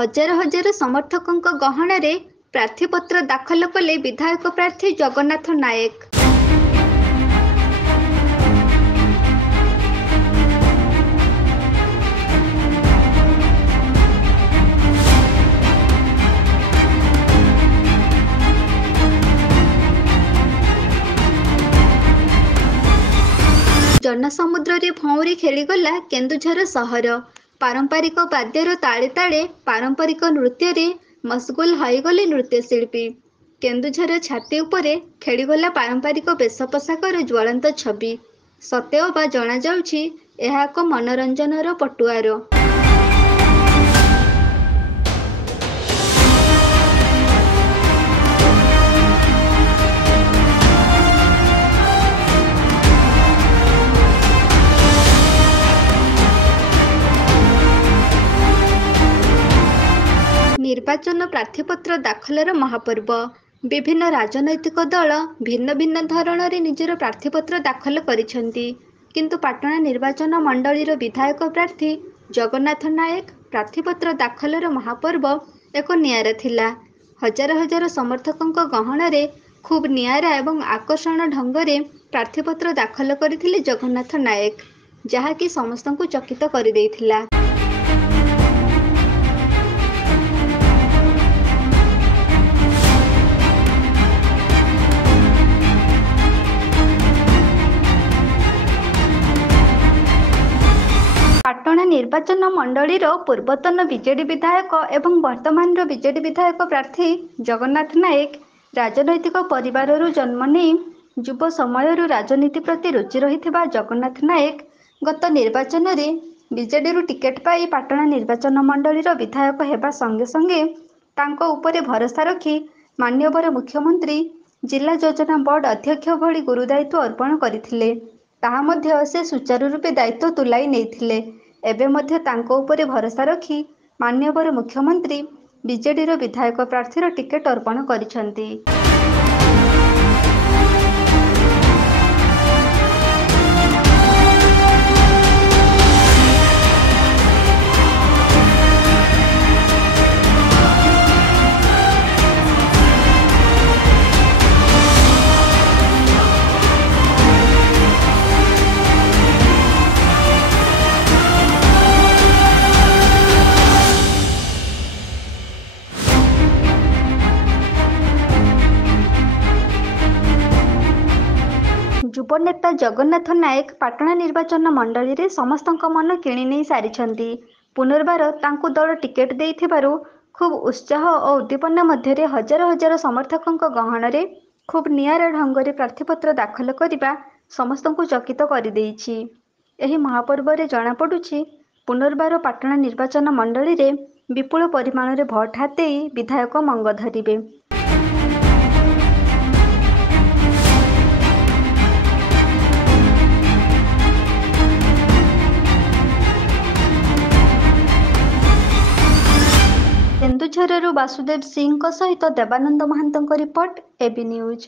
ହଜାର ହଜାର ସମର୍ଥକଙ୍କ ଗହଣରେ ପ୍ରାର୍ଥୀପତ୍ର ଦାଖଲ କଲେ ବିଧାୟକ ପ୍ରାର୍ଥୀ ଜଗନ୍ନାଥ ନାୟକ। जनसमुद्र रे भौरी खेलीगला केन्दुझर सहर। पारंपरिक वाद्यर ताले ताले पारंपरिक नृत्य रे मशगुल होइगले नृत्यशिल्पी। केन्दुझर छाती उपरे खेलीगला पारंपरिक वेश पोशाकर ज्वलंत छवि। सते अबा जना जाउछि एहा एक मनोरंजनर पटुआर। निर्वाचन प्रार्थीपत्र दाखलर महापर्व। विभिन्न राजनैतिक दल भिन्न भिन्न धरणरे निजर प्रार्थीपत्र दाखल करिसेंती। किंतु पाटणा निर्वाचन मंडलीर विधायक प्रार्थी जगन्नाथ नायक प्रार्थीपत्र दाखलर महापर्व एक नियारा थिला। हजार हजार समर्थकंक गहणरे खूब नियारा एवं आकर्षण ढंगरे प्रार्थीपत्र दाखल करथिले जगन्नाथ नायक, जहाँकि समस्तंकु चकित करि देइथिला। पाटणा निर्वाचन मंडलीर पूर्वतन बीजेडी विधायक एवं वर्तमान बीजेडी विधायक प्रार्थी जगन्नाथ नायक राजनैतिक परिवार जन्म नहीं युव समय राजनीति प्रति रुचि रही जगन्नाथ नायक गत निर्वाचन में बीजेडी टिकेट पाई पाटणा निर्वाचन मंडलीर विधायक हेबा संगे संगे तांको उपरे भरोसा रखी माननीय मुख्यमंत्री जिला योजना बोर्ड अध्यक्ष भली गुरुदायित्व अर्पण करथिले। ताहा मध्य से सुचारू रूपे दायित्व तुलाई नेइथिले। एबे मध्य तांको उपरे भरोसा रखी माननीय मुख्यमंत्री बीजेडी विधायक प्रार्थीर टिकेट अर्पण करिसेंती। युव नेता जगन्नाथ नायक पाटणा निर्वाचन मंडली रे समस्तंक मन किणी नहीं सारिछंती। पुनर्बार तांकु दल टिकेट देइथिबारु खूब उत्साह और उद्दीपना मध्य हजार हजार समर्थकंक गहणरे खूब नियारा ढंगरे प्रार्थीपत्र दाखल करिबा समस्तंकु चकित करि देइछि। एही महापर्व रे जणा पडुछि पुनर्बार पाटणा निर्वाचन मंडली रे विपुल परिमाण रे भोट हातेई विधायक मंग धरिबे। केन्दुझरରୁ ବାସୁଦେବ ସିଂଙ୍କ ସହିତ ଦେବାନନ୍ଦ ମହାନ୍ତଙ୍କ ରିପୋର୍ଟ, एबी न्यूज।